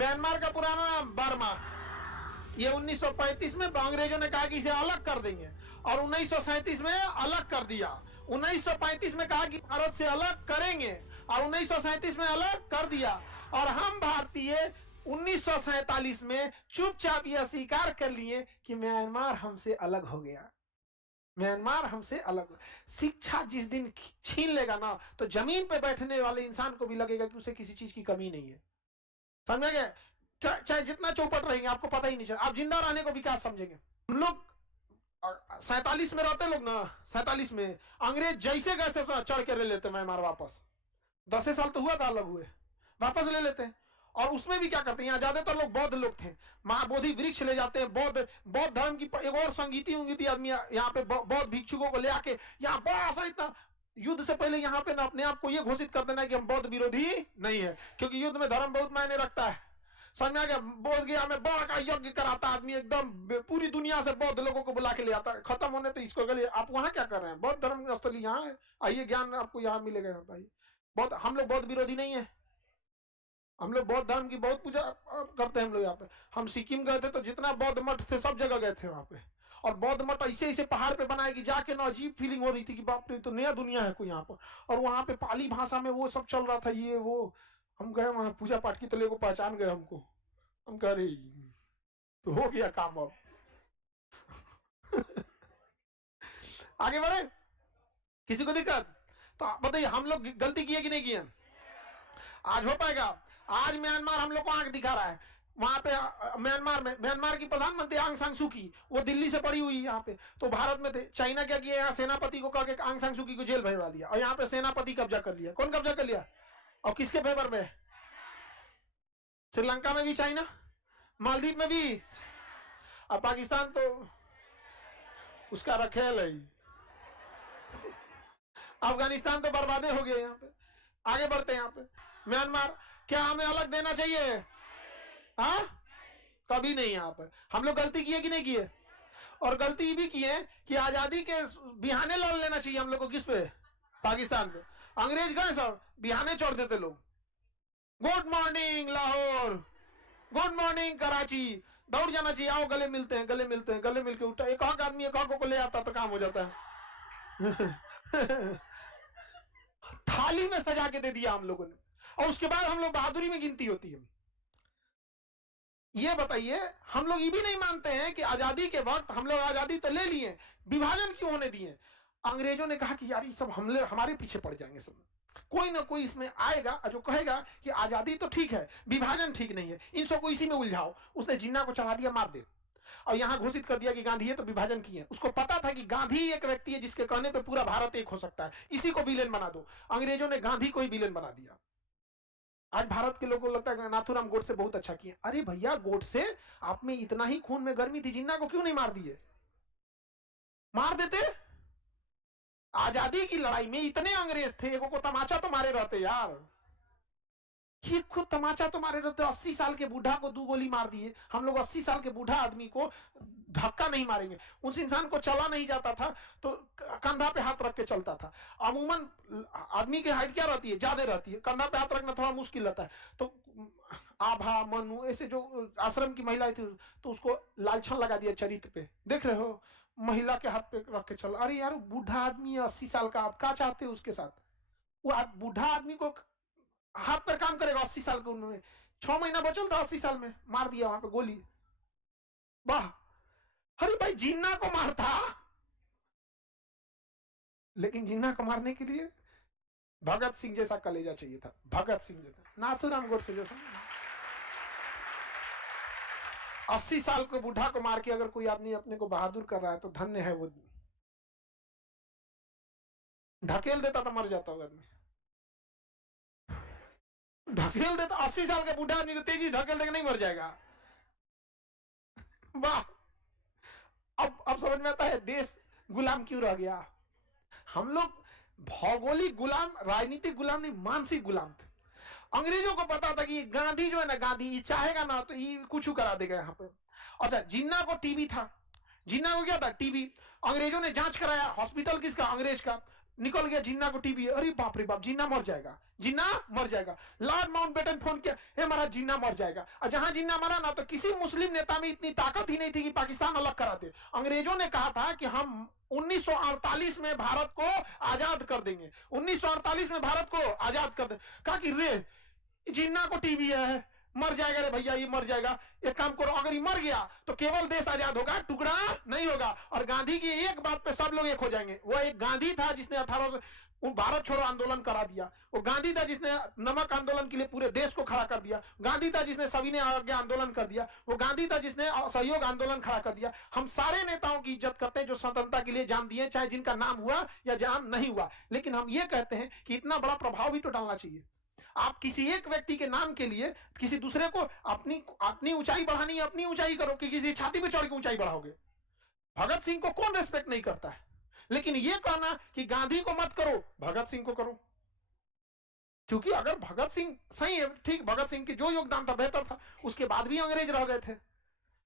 Myanmar का पुराना नाम बर्मा। ये 1935 में अंग्रेजों ने कहा कि इसे अलग कर देंगे और 1937 में अलग कर दिया। 1935 में कहा कि भारत से अलग करेंगे और 1937 में अलग कर दिया। और हम भारतीय 1947 में चुपचाप यह स्वीकार कर लिए कि म्यांमार हमसे अलग हो गया। म्यांमार हमसे अलग। शिक्षा जिस दिन छीन लेगा ना, तो जमीन पे बैठने वाले इंसान को भी लगेगा कि उसे किसी चीज की कमी नहीं है। समझ गए? चाहे जितना चौपट रहेंगे आपको पता ही नहीं चलेगा, आप जिंदा रहने को विकास समझेंगे। हम लोग 47 में रहते लोग ना, 47 में अंग्रेज जैसे गए चढ़ के ले लेते म्यांमार वापस। 10 साल तो हुआ था अलग हुए, वापस ले लेते हैं। और उसमें भी क्या करते हैं, यहाँ ज्यादातर लोग बौद्ध लोग थे, महाबोधि वृक्ष ले जाते हैं। बौद्ध धर्म की एक और संगीति आदमी यहाँ पे बौद्ध भिक्षुकों को ले आके यहाँ बड़ा सा इतना युद्ध से पहले यहाँ पे ना अपने आप को ये घोषित कर देना कि हम बौद्ध विरोधी नहीं है, क्योंकि युद्ध में धर्म बहुत मायने रखता है। समझ में आ गया? बोध गया में बड़ा का यज्ञ कराता आदमी, एकदम पूरी दुनिया से बौद्ध लोगों को बुला के ले आता है। खत्म होने तो इसको गले आप वहां क्या कर रहे हैं? बौद्ध धर्म स्थली यहाँ है, आइए ज्ञान आपको यहाँ मिलेगा भाई। बौद्ध, हम लोग बौद्ध विरोधी नहीं है, हम लोग बौद्ध धर्म की बहुत पूजा करते हैं। हम लोग यहाँ पे, हम सिक्किम गए थे तो जितना बौद्ध मठ थे सब जगह गए थे वहां पे। और बौद्ध मठ ऐसे ऐसे पहाड़ पे बनाए कि जाके ना अजीब फीलिंग हो रही थी कि बाप रे तो नया दुनिया है कोई यहाँ पर। और वहां पे पाली भाषा में वो सब चल रहा था, ये वो। हम गए वहां पूजा पाठ की, तो लोग पहचान गए हमको। हम कह रहे तो हो गया काम अब। आगे बढ़े, किसी को दिक्कत? तो बताइए हम लोग गलती किए कि नहीं किए? आज हो पाएगा? आज म्यांमार हम लोग को आंख दिखा रहा है। वहां पे म्यांमार की प्रधानमंत्री आंग सान सू की, वो दिल्ली से पड़ी हुई यहाँ पे, तो भारत में थे। चाइना क्या किया, यहाँ सेनापति को कह के आंग सान सू की को जेल भेजवा दिया, और यहाँ पे सेनापति कब्जा कर लिया। कौन कब्जा कर लिया और किसके फेवर में? श्रीलंका में भी चाइना, मालदीव में भी, और पाकिस्तान तो उसका रखेल है। अफगानिस्तान तो बर्बादे हो गए। यहाँ पे आगे बढ़ते हैं। यहाँ पे म्यांमार, क्या हमें अलग देना चाहिए? हाँ, कभी नहीं। यहाँ पे हम लोग गलती किए कि नहीं किए? और गलती भी किए कि आजादी के बिहाने लड़ लेना चाहिए हम लोग को। किस पे? पाकिस्तान पे। अंग्रेज गए सब बिहाने छोड़ देते लोग। Good morning Lahore, good morning Karachi, दौड़ जाना चाहिए, आओ गले मिलते हैं, गले मिलते हैं। गले मिलके उठा एक आदमी एक को ले आता तो काम हो जाता है। थाली में सजा के दे दिया हम लोगों ने, और उसके बाद हम लोग बहादुरी में गिनती होती है। ये बताइए, हम लोग ये भी नहीं मानते हैं कि आजादी के वक्त हम लोग आजादी तो ले लिए, विभाजन क्यों होने दिए? अंग्रेजों ने कहा कि यार ये सब हमले हमारे पीछे पड़ जाएंगे सब, कोई ना कोई इसमें आएगा जो कहेगा कि आजादी तो ठीक है, विभाजन ठीक नहीं है, इन सबको इसी में उलझाओ। उसने जिन्ना को चढ़ा दिया, मार दे, और यहां घोषित कर दिया कि गांधी है तो विभाजन किए। उसको पता था कि गांधी एक व्यक्ति है जिसके कहने पे पूरा भारत एक हो सकता है, इसी को विलेन बना दो। अंग्रेजों ने गांधी को ही विलेन बना दिया। आज भारत के लोगों को लगता है नाथुराम गोडसे बहुत अच्छा किए। अरे भैया, गोडसे आप में इतना ही खून में गर्मी थी, जिन्ना को क्यों नहीं मार दिए? मार देते। आजादी की लड़ाई में इतने अंग्रेज थे, एगो को तमाचा तो मारे रहते यार। ये खुद तमाचा तो मारे रहते। 80 साल के बूढ़ा को 2 गोली मार दिए। हम लोग 80 साल के बूढ़ा आदमी को धक्का नहीं मारेंगे। उस इंसान को चला नहीं जाता था तो कंधा पे हाथ रख के चलता था। अमूमन आदमी की हाइट क्या रहती है? ज्यादा रहती है, कंधा पे हाथ रखना थोड़ा मुश्किल रहता है। तो आभा, मनु, ऐसे जो आश्रम की महिलाएं थी, तो उसको लालछन लगा दिया चरित्र पे। देख रहे हो, महिला के हाथ पे रख के चल। अरे यार, बूढ़ा आदमी 80 साल का, आप क्या चाहते हो उसके साथ? वो बूढ़ा आदमी को हाथ पर काम करेगा 80 साल के उम्र में। 6 महीना बचल था 80 साल में, मार दिया वहां पे गोली। वाह! अरे भाई, जिन्ना को मारता, लेकिन जिन्ना को मारने के लिए भगत सिंह जैसा कलेजा चाहिए था। भगत सिंह जैसा, नाथुराम गोडसे जैसा। 80 साल के बूढ़ा को मार के अगर कोई आदमी अपने को बहादुर कर रहा है तो धन्य है वो। ढकेल देता तो मर जाता वो आदमी। ढकेल देता 80 साल के बूढ़ा आदमी को तेजी ढकेल देकर नहीं मर जाएगा। वाह! अब समझ में आता है देश गुलाम क्यों रह गया। हम लोग भौगोलिक गुलाम, राजनीतिक गुलाम नहीं, मानसिक गुलाम थे। अंग्रेजों को पता था कि गांधी जो है ना, गांधी ये चाहेगा ना तो ये कुछ करा देगा यहाँ पे। अच्छा, जिन्ना को टीबी था। जिन्ना को क्या था? टीबी। अंग्रेजों ने जांच कराया, हॉस्पिटल किसका? अंग्रेज का। निकल गया जिन्ना को टीबी, अरे बाप रे बाप जिन्ना मर जाएगा, जिन्ना मर जाएगा। लॉर्ड माउंटबेटन फोन किया, हे महाराज जिन्ना मर जाएगा। और जहां जिन्ना मरा ना, तो किसी मुस्लिम नेता में इतनी ताकत ही नहीं थी कि पाकिस्तान अलग कराते। अंग्रेजों ने कहा था कि हम 1948 में भारत को आजाद कर देंगे, 1948 में भारत को आजाद कर देंगे। कहा कि रे जिन्ना को टीबी है, मर जाएगा रे भैया, ये मर जाएगा। एक काम करो, अगर ये मर गया तो केवल देश आजाद होगा, टुकड़ा नहीं होगा। और गांधी की एक बात पे सब लोग एक हो जाएंगे। वो एक गांधी था जिसने 18 भारत छोड़ो आंदोलन करा दिया। वो गांधी था जिसने नमक आंदोलन के लिए पूरे देश को खड़ा कर दिया। गांधी था जिसने सविनय अवज्ञा आंदोलन कर दिया। वो गांधी था जिसने असहयोग आंदोलन खड़ा कर दिया। हम सारे नेताओं की इज्जत करते हैं जो स्वतंत्रता के लिए जान दिए, चाहे जिनका नाम हुआ या जान नहीं हुआ। लेकिन हम ये कहते हैं कि इतना बड़ा प्रभाव भी तो डालना चाहिए। आप किसी एक व्यक्ति के नाम के लिए किसी दूसरे को अपनी ऊंचाई बढ़ानी है, अपनी ऊंचाई करो कि किसी छाती पे चढ़ के ऊंचाई बढ़ाओगे। भगत सिंह को कौन रेस्पेक्ट नहीं करता है, लेकिन ये कहना कि गांधी को मत करो, भगत सिंह को करो। क्योंकि अगर भगत सिंह सही है, ठीक, भगत सिंह की जो योगदान था बेहतर था, उसके बाद भी अंग्रेज रह गए थे,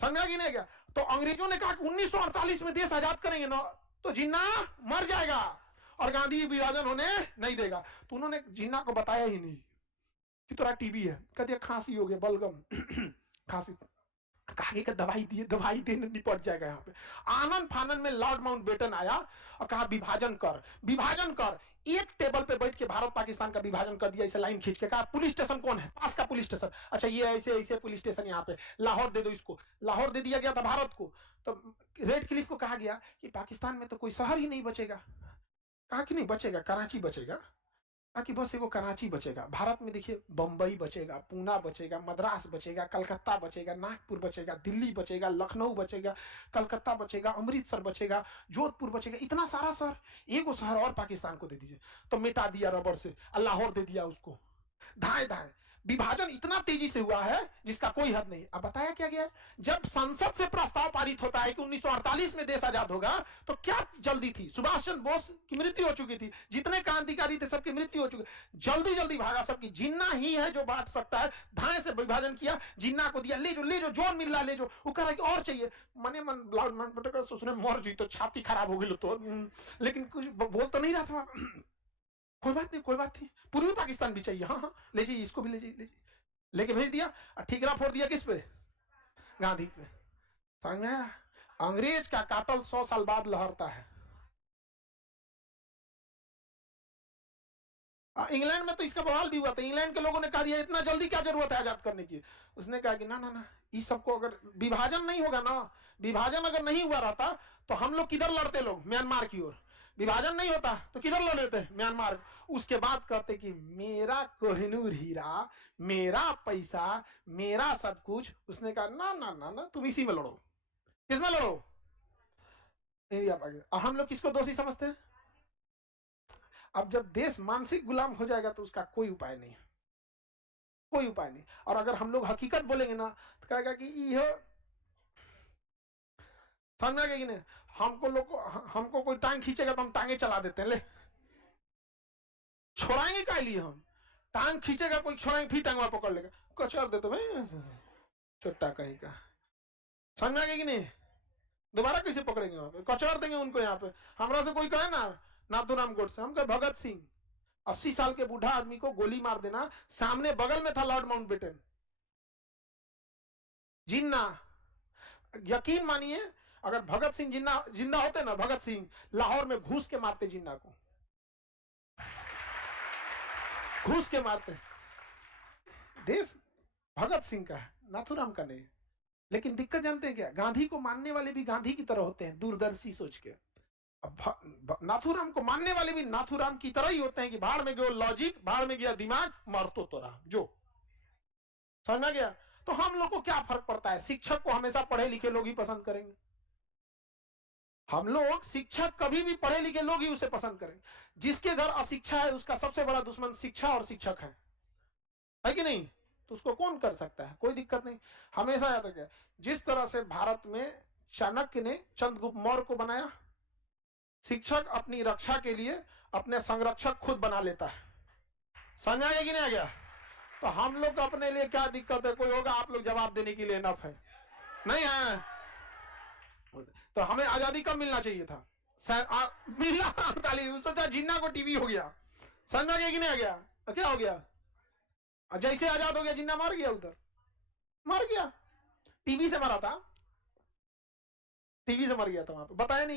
समझा कि नहीं गया। तो अंग्रेजों ने कहा कि 1948 में देश आजाद करेंगे ना, तो जिन्ना मर जाएगा और गांधी विभाजन होने नहीं देगा। तो उन्होंने जिन्ना को बताया ही नहीं कि तोरा टीबी है। कह दिया खांसी हो गया, बलगम खांसी, कहा कि दवाई दिए, दवाई देने निपट जाएगा। यहाँ पे आनंद फानन में लॉर्ड माउंटबेटन आया और कहा विभाजन कर, विभाजन कर। एक टेबल पे बैठ के भारत पाकिस्तान का विभाजन कर दिया, इसे लाइन खींच के। कहा पुलिस स्टेशन कौन है, पास का पुलिस स्टेशन, अच्छा ये ऐसे ऐसे पुलिस स्टेशन यहाँ पे, लाहौर दे दो इसको। लाहौर दे दिया गया था भारत को। तो रेड क्लिफ को कहा गया कि पाकिस्तान में तो कोई शहर ही नहीं बचेगा। कहा कि नहीं बचेगा, कराची बचेगा। कि बस एगो कराची बचेगा। भारत में देखिए बंबई बचेगा, पूना बचेगा, मद्रास बचेगा, कलकत्ता बचेगा, नागपुर बचेगा, दिल्ली बचेगा, लखनऊ बचेगा, कलकत्ता बचेगा, अमृतसर बचेगा, जोधपुर बचेगा। इतना सारा शहर, एगो शहर और पाकिस्तान को दे दीजिए। तो मिटा दिया रबर से, लाहौर दे दिया उसको। धाए धाए विभाजन इतना तेजी से हुआ है जिसका कोई हद नहीं। अब बताया क्या गया, जब संसद से प्रस्ताव पारित होता है कि 1948 में देश आजाद होगा, तो क्या जल्दी थी। सुभाष चंद्र बोस की मृत्यु हो चुकी थी, जितने क्रांतिकारी थे सबकी मृत्यु हो चुकी। जल्दी जल्दी भागा, सबकी जिन्ना ही है जो बांट सकता है। धाए से विभाजन किया, जिन्ना को दिया, ले जो ले जो, जो मिल रहा ले जो। वो कह रहा है कि और चाहिए। मने मन सोचने मर जी तो छाती खराब हो गई तो, लेकिन कुछ बोल तो नहीं रहा था। कोई बात नहीं, कोई बात नहीं, पूर्वी पाकिस्तान भी चाहिए, हाँ हाँ ले जाइए, इसको भी ले जाइए, लेके भेज दिया। ठीकरा फोड़ दिया किस पे, गांधी पे। समझ, अंग्रेज का कातल 100 साल बाद लहरता है। इंग्लैंड में तो इसका बवाल भी हुआ था। इंग्लैंड के लोगों ने कहा दिया इतना जल्दी क्या जरूरत है आजाद करने की। उसने कहा कि ना ना ना, इस सबको अगर विभाजन नहीं होगा ना, विभाजन अगर नहीं हुआ रहता तो हम लोग किधर लड़ते, लोग म्यांमार की ओर। विभाजन नहीं होता तो किधर लड़ लेते, म्यांमार। उसके बाद कहते कि मेरा कोहिनूर हीरा, मेरा पैसा, मेरा सब कुछ। उसने कहा ना ना ना ना, तुम इसी में लड़ो। किसमें लड़ो, इंडिया पाकिस्तान। हम लोग किसको दोषी समझते हैं। अब जब देश मानसिक गुलाम हो जाएगा तो उसका कोई उपाय नहीं, कोई उपाय नहीं। और अगर हम लोग हकीकत बोलेंगे ना तो कहेगा कि यह समझा कि नहीं, हमको कोई टांग खींचेगा तो हम टांगे चला देते हैं। ले छोड़ाएंगे क्या लिए, हम टांग खींचेगा कोई, छोड़ाएंगे फिर टांग पकड़ लेगा, कचर देते भाई छोटा कहीं का। समझा कि नहीं, दोबारा कैसे पकड़ेंगे, वहां पे कचर देंगे उनको। यहाँ पे हमरा से कोई कहे ना नाथूराम गोडसे, हम कहे भगत सिंह। 80 साल के बूढ़ा आदमी को गोली मार देना, सामने बगल में था लॉर्ड माउंटबेटन, जिन्ना। यकीन मानिए अगर भगत सिंह जिंदा होते ना, भगत सिंह लाहौर में घूस के मारते जिन्ना को, घूस के मारते। देश भगत सिंह का है, नाथूराम का नहीं। लेकिन दिक्कत जानते हैं क्या, गांधी को मानने वाले भी गांधी की तरह होते हैं, दूरदर्शी सोच के। अब नाथूराम को मानने वाले भी नाथूराम की तरह ही होते हैं कि भाड़ में गया लॉजिक, भाड़ में गया दिमाग, मर तो रहा जो। समझ गया। तो हम लोग को क्या फर्क पड़ता है, शिक्षक को हमेशा पढ़े लिखे लोग ही पसंद करेंगे। हम लोग शिक्षक कभी भी पढ़े लिखे लोग ही उसे पसंद करेंगे। जिसके घर अशिक्षा है उसका सबसे बड़ा दुश्मन शिक्षा और शिक्षक है कि नहीं। तो उसको कौन कर सकता है, कोई दिक्कत नहीं। हमेशा याद रखिए, जिस तरह से भारत में चाणक्य ने चंद्रगुप्त मौर्य को बनाया, शिक्षक अपनी रक्षा के लिए अपने संरक्षक खुद बना लेता है। समझ आया कि नहीं आ गया। तो हम लोग अपने लिए क्या दिक्कत है, कोई होगा आप लोग जवाब देने के लिए इनफ है, नहीं है। तो हमें आजादी कब मिलना चाहिए था, मिला 48, सोचा जिन्ना को टीवी हो गया, समझ में गया कि नहीं आ गया? क्या हो गया? जैसे आजाद हो गया जिन्ना मार गया, उधर मार गया, टीवी से मरा था, टीवी से मर गया था वहां पे, बताया नहीं।